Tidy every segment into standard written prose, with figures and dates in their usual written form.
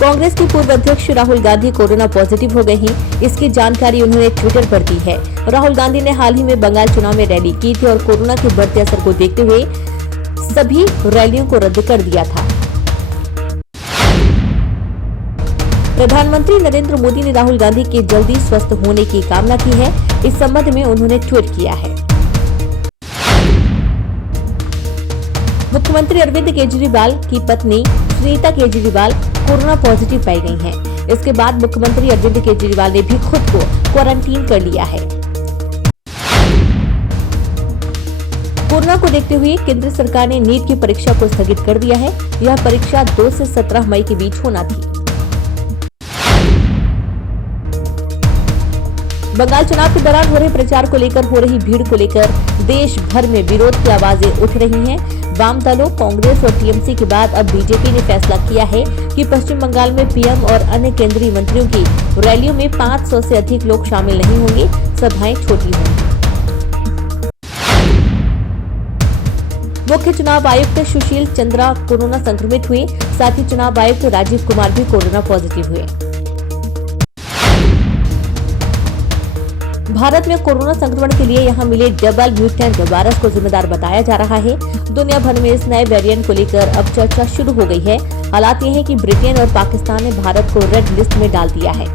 कांग्रेस के पूर्व अध्यक्ष राहुल गांधी कोरोना पॉजिटिव हो गए हैं। इसकी जानकारी उन्होंने ट्विटर पर दी है। राहुल गांधी ने हाल ही में बंगाल चुनाव में रैली की थी और कोरोना के बढ़ते असर को देखते हुए सभी रैलियों को रद्द कर दिया था। प्रधानमंत्री नरेंद्र मोदी ने राहुल गांधी के जल्दी स्वस्थ होने की कामना की है। इस संबंध में उन्होंने ट्वीट किया है। मुख्यमंत्री अरविंद केजरीवाल की पत्नी सुनीता केजरीवाल कोरोना पॉजिटिव पाई गई हैं। इसके बाद मुख्यमंत्री अरविंद केजरीवाल ने भी खुद को क्वारंटीन कर लिया है। कोरोना को देखते हुए केंद्र सरकार ने नीट की परीक्षा को स्थगित कर दिया है। यह परीक्षा 2 से 17 मई के बीच होना थी। बंगाल चुनाव के दौरान हो रहे प्रचार को लेकर हो रही भीड़ को लेकर देश भर में विरोध की आवाजें उठ रही हैं। वाम दलों, कांग्रेस और टीएमसी के बाद अब बीजेपी ने फैसला किया है कि पश्चिम बंगाल में पीएम और अन्य केंद्रीय मंत्रियों की रैलियों में 500 से अधिक लोग शामिल नहीं होंगे। सभाएं छोटी होंगी। मुख्य चुनाव आयुक्त सुशील चंद्रा कोरोना संक्रमित हुए। साथ ही चुनाव आयुक्त राजीव कुमार भी कोरोना पॉजिटिव हुए। भारत में कोरोना संक्रमण के लिए यहां मिले डबल म्यूटेंट वायरस को जिम्मेदार बताया जा रहा है। दुनिया भर में इस नए वेरिएंट को लेकर अब चर्चा शुरू हो गई है। हालात ये है कि ब्रिटेन और पाकिस्तान ने भारत को रेड लिस्ट में डाल दिया है।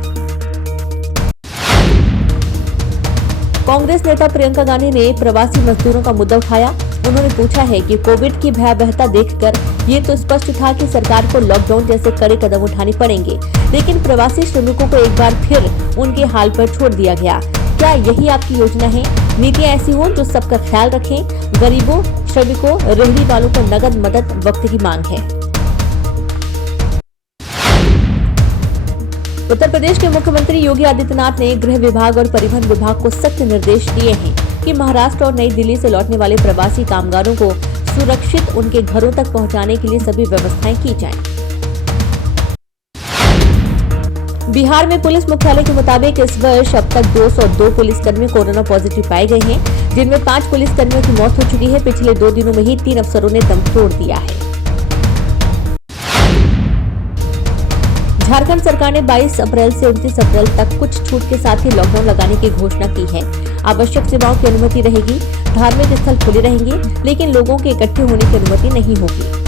कांग्रेस नेता प्रियंका गांधी ने प्रवासी मजदूरों का मुद्दा उठाया। उन्होंने पूछा है कि कोविड की भयावहता देखकर ये तो स्पष्ट था कि सरकार को लॉकडाउन जैसे कड़े कदम उठाने पड़ेंगे, लेकिन प्रवासी श्रमिकों को एक बार फिर उनके हाल पर छोड़ दिया गया। क्या यही आपकी योजना है? नीतियां ऐसी हो जो सबका ख्याल रखें। गरीबों, श्रमिकों, रेहड़ी वालों को नगद मदद वक्त की मांग है। उत्तर प्रदेश के मुख्यमंत्री योगी आदित्यनाथ ने गृह विभाग और परिवहन विभाग को सख्त निर्देश दिए हैं कि महाराष्ट्र और नई दिल्ली से लौटने वाले प्रवासी कामगारों को सुरक्षित उनके घरों तक पहुंचाने के लिए सभी व्यवस्थाएं की जाएं। बिहार में पुलिस मुख्यालय के मुताबिक इस वर्ष अब तक 202 पुलिसकर्मी कोरोना पॉजिटिव पाए गए हैं, जिनमें 5 पुलिसकर्मियों की मौत हो चुकी है। पिछले 2 दिनों में ही 3 अफसरों ने दम तोड़ दिया है। झारखंड सरकार ने 22 अप्रैल से 29 अप्रैल तक कुछ छूट के साथ ही लॉकडाउन लगाने की घोषणा की है। आवश्यक सेवाओं की अनुमति रहेगी, धार्मिक स्थल खुले रहेंगे, लेकिन लोगों के इकट्ठे होने की अनुमति नहीं होगी।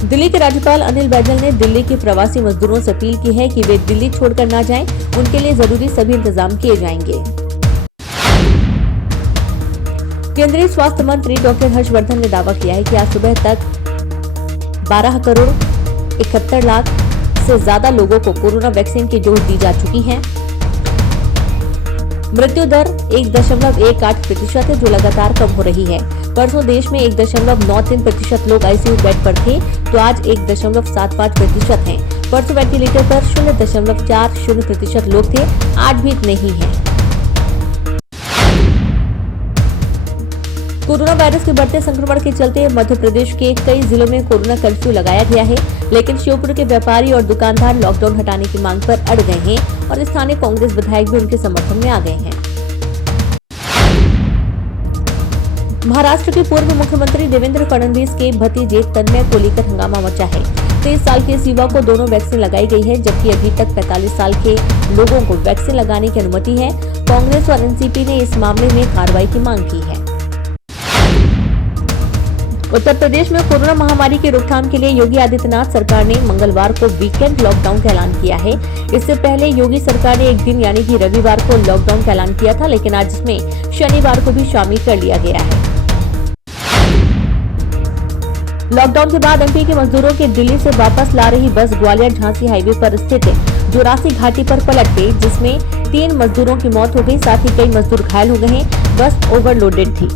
दिल्ली के राज्यपाल अनिल बैजल ने दिल्ली के प्रवासी मजदूरों से अपील की है कि वे दिल्ली छोड़कर न जाएं। उनके लिए जरूरी सभी इंतजाम किए जाएंगे। केंद्रीय स्वास्थ्य मंत्री डॉक्टर हर्षवर्धन ने दावा किया है कि आज सुबह तक 12 करोड़ 71 लाख से ज्यादा लोगों को कोरोना वैक्सीन की डोज दी जा चुकी है। मृत्यु दर 1.18% है, जो लगातार कम हो रही है। परसों देश में 1.93% लोग आईसीयू बेड पर थे, तो आज 1.75% हैं। परसों वेंटिलेटर पर 0.40% लोग थे, आज भी नहीं है। कोरोना वायरस के बढ़ते संक्रमण के चलते मध्य प्रदेश के कई जिलों में कोरोना कर्फ्यू लगाया गया है, लेकिन श्योपुर के व्यापारी और दुकानदार लॉकडाउन हटाने की मांग पर अड़ गए हैं और स्थानीय कांग्रेस विधायक भी उनके समर्थन में आ गए हैं। महाराष्ट्र के पूर्व मुख्यमंत्री देवेंद्र फडणवीस के भतीजे तन्मय को लेकर हंगामा मचा है। 23 साल के इस युवा को दोनों वैक्सीन लगाई गई है, जबकि अभी तक 45 साल के लोगों को वैक्सीन लगाने की अनुमति है। कांग्रेस और एनसीपी ने इस मामले में कार्रवाई की मांग की है। उत्तर प्रदेश में कोरोना महामारी की रोकथाम के लिए योगी आदित्यनाथ सरकार ने मंगलवार को वीकेंड लॉकडाउन का ऐलान किया है। इससे पहले योगी सरकार ने एक दिन यानी कि रविवार को लॉकडाउन का ऐलान किया था, लेकिन आज इसमें शनिवार को भी शामिल कर लिया गया है। लॉकडाउन के बाद एमपी के मजदूरों के दिल्ली से वापस ला रही बस ग्वालियर झांसी हाईवे पर स्थित जोरासी घाटी पर पलट गई, जिसमें 3 मजदूरों की मौत हो गई। साथ ही कई मजदूर घायल हो गए हैं। बस ओवरलोडेड थी।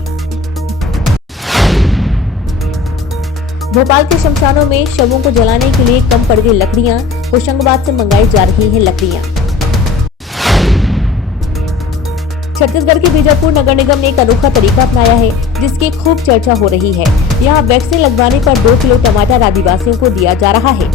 भोपाल के शमशानों में शवों को जलाने के लिए कम पड़ गई लकड़ियां। होशंगाबाद से मंगाई जा रही है लकड़ियां। छत्तीसगढ़ के बीजापुर नगर निगम ने एक अनोखा तरीका अपनाया है, जिसकी खूब चर्चा हो रही है। यहाँ वैक्सीन लगवाने पर 2 किलो टमाटर आदिवासियों को दिया जा रहा है।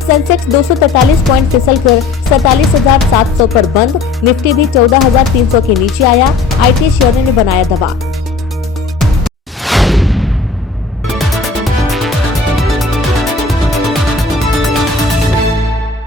सेंसेक्स 243 पॉइंट फिसलकर 47,700 पर बंद। निफ्टी भी 14,300 के नीचे आया। आईटी शेयरों ने बनाया दबाव।